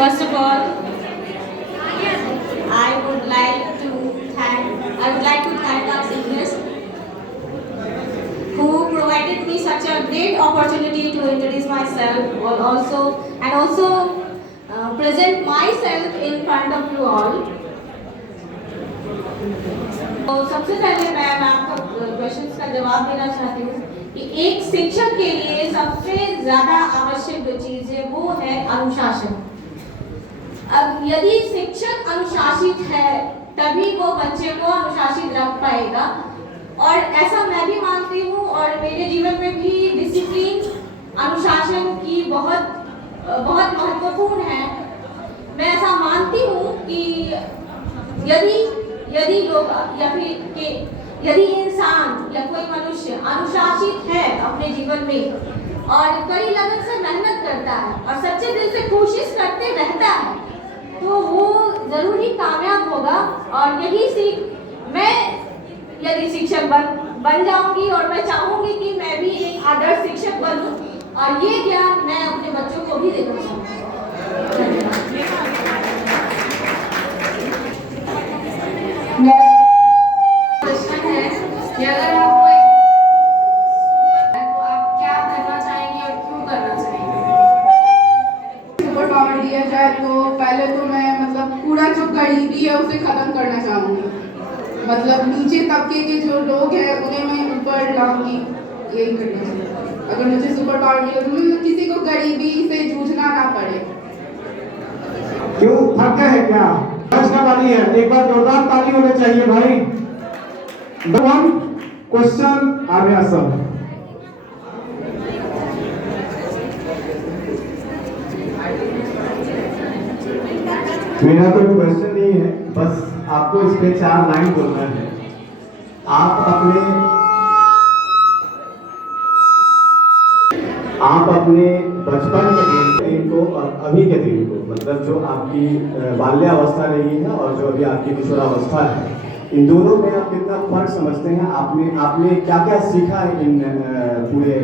First of all, I would like to thank our seniors who provided me such a great opportunity to introduce myself and also present myself in front of you all. तो सबसे पहले मैं आपको questions का जवाब देना चाहती हूँ कि एक शिक्षक के लिए सबसे ज़्यादा आवश्यक जो चीज़ है वो है अनुशासन। अब यदि शिक्षक अनुशासित है तभी वो बच्चे को अनुशासित रख पाएगा, और ऐसा मैं भी मानती हूँ और मेरे जीवन में भी डिसिप्लिन अनुशासन की बहुत बहुत महत्वपूर्ण है। मैं ऐसा मानती हूँ कि यदि लोग या फिर यदि इंसान या कोई मनुष्य अनुशासित है अपने जीवन में और कड़ी लगन से मेहनत करता है और सच्चे दिल से कोशिश करते रहता है तो वो जरूर ही कामयाब होगा। और यही सीख मैं यदि शिक्षक बन जाऊंगी और मैं चाहूंगी कि मैं भी एक आदर्श शिक्षक बनूं और ये ज्ञान मैं अपने बच्चों को भी देना चाहूंगी। प्रश्न है कि अगर आपको तो आप क्या करना चाहेंगे और क्यों करना चाहेंगे? सुपर पावर दिया जाए तो पहले तो मैं पूरा जो गरीबी है उसे खत्म करना चाहूँगी। नीचे तबके के जो लोग हैं उन्हें मैं ऊपर लाऊंगी, यही करना चाहिए। अगर मुझे सुपर पावर मिले तो किसी को गरीबी से जूझना ना पड़े। क्यों थक गए हैं क्या? आज का बारी है, एक बार जोरदार ताली होनी चाहिए भाई। One question Arya sir. मेरा कोई क्वेश्चन नहीं है, बस आपको इस पे 4 लाइन बोलना है। आप अपने बचपन के दिन को और अभी के दिन को, जो आपकी बाल्यावस्था रही है और जो अभी आपकी किशोरावस्था है, इन दोनों में आप कितना फर्क समझते हैं? आपने क्या क्या सीखा है इन पूरे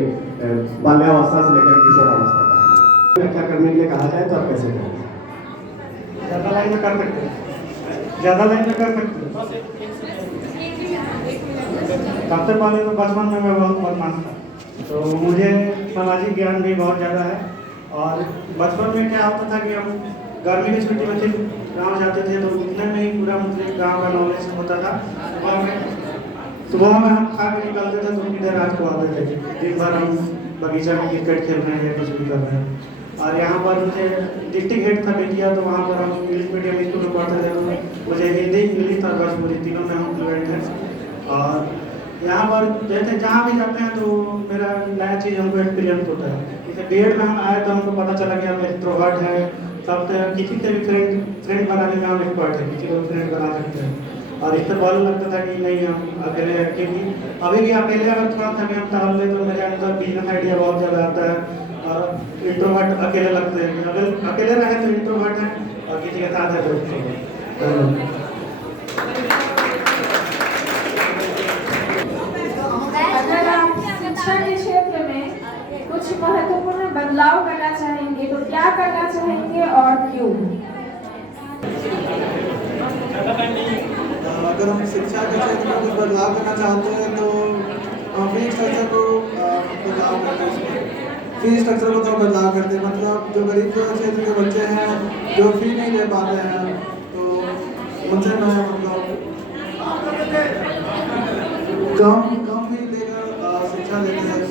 बाल्यावस्था से लेकर किशोरावस्था तक? क्या करने के लिए कहा जाए तो आप कैसे करें? ज़्यादा लाइन में कर सकते हैं, ज़्यादा लाइन में कर सकते हैं। सबसे पहले तो बचपन में मैं बहुत बदमाश था, तो मुझे सामाजिक ज्ञान भी बहुत ज़्यादा है। और बचपन में क्या होता था कि हम गर्मी की छुट्टी में सिर्फ गाँव जाते थे, तो उतने में ही पूरा मतलब गाँव का नॉलेज होता था। सुबह में हम खा के निकलते थे तो इधर रात को आते थे, दिन भर हम बगीचा में क्रिकेट खेल रहे हैं या कुछ भी कर रहे हैं। और यहाँ पर मुझे डिस्ट्रिक्ट हेड था बेटिया, तो वहाँ पर हम इंग्लिश मीडियम स्कूल में पढ़ते थे, तो मुझे हिंदी इंग्लिश और भोजपुरी तीनों में हम फ्लुएंट हैं। और यहाँ पर जैसे जहाँ भी जाते हैं तो मेरा नया चीज़ हमको एक्सपीरियंस होता है। जैसे बीएड में हम आए तो हमको पता चला कि हम एक्सट्रोवर्ट हैं, सबसे किसी से भी फ्रेंड बनाने में हम एक्सपर्ट हैं, किसी को फ्रेंड बना सकते हैं। और इससे बहुत लगता था कि नहीं हम अकेले, क्योंकि अभी भी अकेले अगर थोड़ा सा भी हम टहल ले तो मेरे अंदर बिजनेस आइडिया बहुत ज़्यादा आता है। और इंट्रोवर्ट अकेले लगते हैं, अगर अकेले रहे तो इंट्रोवर्ट हैं और किसी के साथ है तो अगर आप शिक्षा के क्षेत्र में कुछ महत्वपूर्ण बदलाव करना चाहेंगे तो क्या करना चाहेंगे और क्यों? अगर हम शिक्षा के क्षेत्र में कुछ बदलाव करना चाहते हैं तो फीस स्ट्रक्चर को बदलाव करते हैं। फीस स्ट्रक्चर को तो बदलाव करते हैं, जो गरीब क्षेत्र के बच्चे हैं जो फी नहीं दे पाते हैं तो उनसे मैं कम फी देकर शिक्षा देते हैं।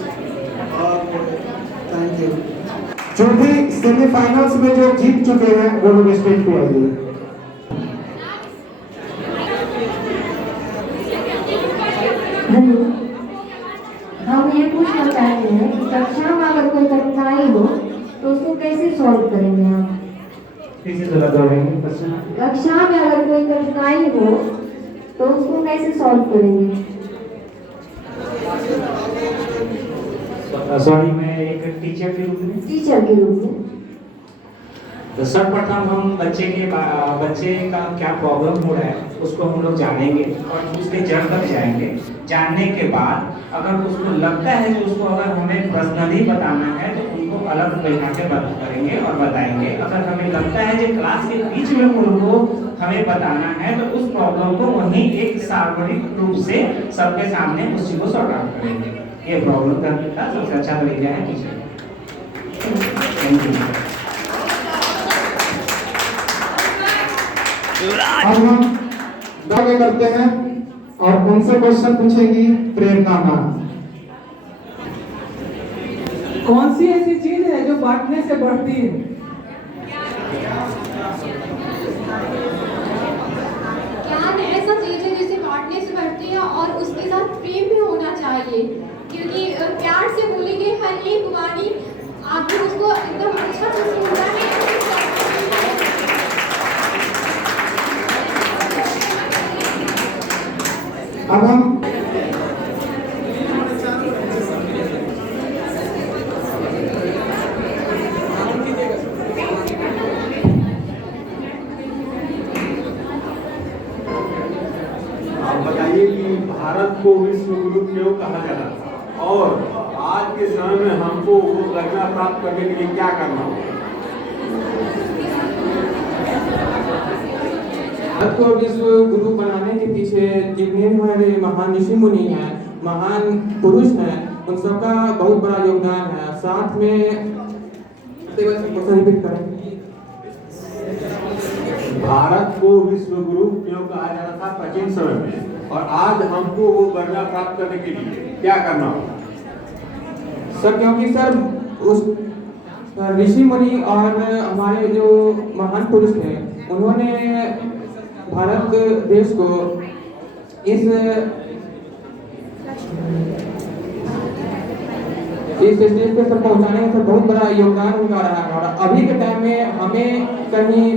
और थैंक यू। जो भी सेमीफाइनल्स में जो जीत चुके हैं वो लोग स्टेज पे आइए। हेलो, हम ये पूछना चाहते हैं कि कक्षा में अगर कोई कठिनाई हो तो उसको कैसे सॉल्व करेंगे आप? कक्षा में अगर कोई कठिनाई हो तो उसको कैसे सॉल्व करेंगे? सॉरी, मैं एक टीचर के रूप में तो सर्वप्रथम हम बच्चे का क्या प्रॉब्लम हो रहा है उसको हम लोग जानेंगे और उसके जड़ तक जाएंगे। जानने के बाद अगर उसको लगता है कि उसको अगर हमें पर्सनली बताना है तो उनको अलग बैठा के बात करेंगे और बताएंगे। अगर हमें लगता है कि क्लास के बीच में उनको हमें बताना है तो उस प्रॉब्लम को वहीं एक सार्वजनिक रूप से सबके सामने उस चीज को सॉर्ट आउट करेंगे। ये प्रॉब्लम करने का सबसे अच्छा तरीका है टीचर। Thank you. अब हम आगे करते हैं और उनसे क्वेश्चन पूछेंगी प्रेरणा मैम। कौन सी ऐसी चीज है जो बांटने से बढ़ती है? ज्ञान ऐसा चीज है जिसे बांटने से बढ़ती है और उसके साथ प्रेम भी होना चाहिए, क्योंकि प्यार से बोली गई हर एक वाणी आपको उसको एकदम अच्छा महसूस होता है। अब हम बताइए कि भारत को विश्व गुरु क्यों कहा जाता था और आज के समय में हमको वो दर्जा प्राप्त करने के लिए क्या करना होगा? भारत को विश्व गुरु बनाने के पीछे जितने भी हमारे महान ऋषि मुनि हैं, महान पुरुष हैं, उन सबका बहुत बड़ा योगदान है। साथ में रिपीट करें। भारत को विश्व गुरु क्यों कहा जाता था प्राचीन समय में और आज हमको वो दर्जा प्राप्त करने के लिए क्या करना होगा? सर क्योंकि सर उस ऋषि मुनि और हमारे जो महान पुरुष थे उन्होंने भारत देश को इस स्टेज पे सब पहुंचाने में बहुत बड़ा योगदान उनका रहा है। और अभी के टाइम में हमें कहीं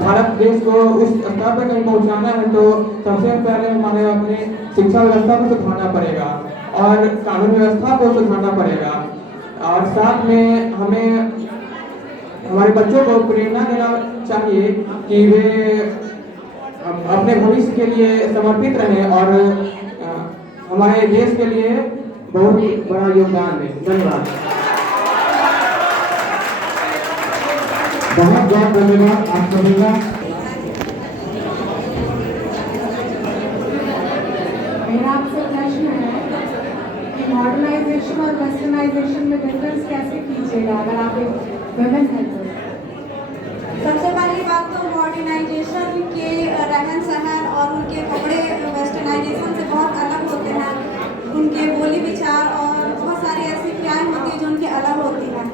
भारत देश को उस स्तर पर कहीं पहुंचाना है तो सबसे पहले हमारे अपने शिक्षा व्यवस्था को सुधारना पड़ेगा और कानून व्यवस्था को सुधारना पड़ेगा और साथ में हमें हमारे बच्चों को प्रेरणा देना चाहिए कि वे अपने भविष्य के लिए समर्पित रहें और हमारे देश के लिए बहुत बड़ा योगदान दें। धन्यवाद। बहुत बहुत धन्यवाद आप सभी का। मेरा आपसे प्रश्न है कि मॉडर्नाइजेशन और वेस्टर्नाइजेशन में डिफरेंस कैसे कीजिएगा अगर आप एक वुमेन हैं तो? सबसे पहली बात तो मॉडर्नाइजेशन के रहन सहन और उनके कपड़े वेस्टर्नाइजेशन से बहुत अलग होते हैं। उनके बोली विचार और बहुत सारी ऐसी क्रियाएं होती हैं जो उनके अलग होती हैं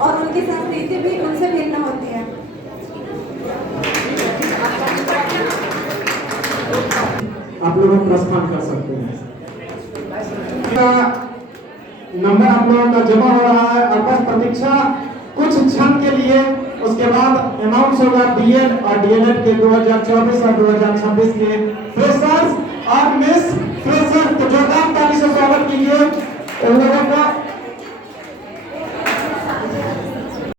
और उनकी संस्कृति भी उनसे भिन्न होती है। आप लोग प्रस्थान कर सकते हैं। नंबर आप लोगों का जमा हो रहा है और बस प्रतीक्षा कुछ क्षण के लिए, उसके बाद अनाउंस होगा बीएड और डीएलएड के 2024 और 2026 के फ्रेशर्स और मिस फ्रेशर। तो जोरदार ताली से स्वागत कीजिए उन लोगों का।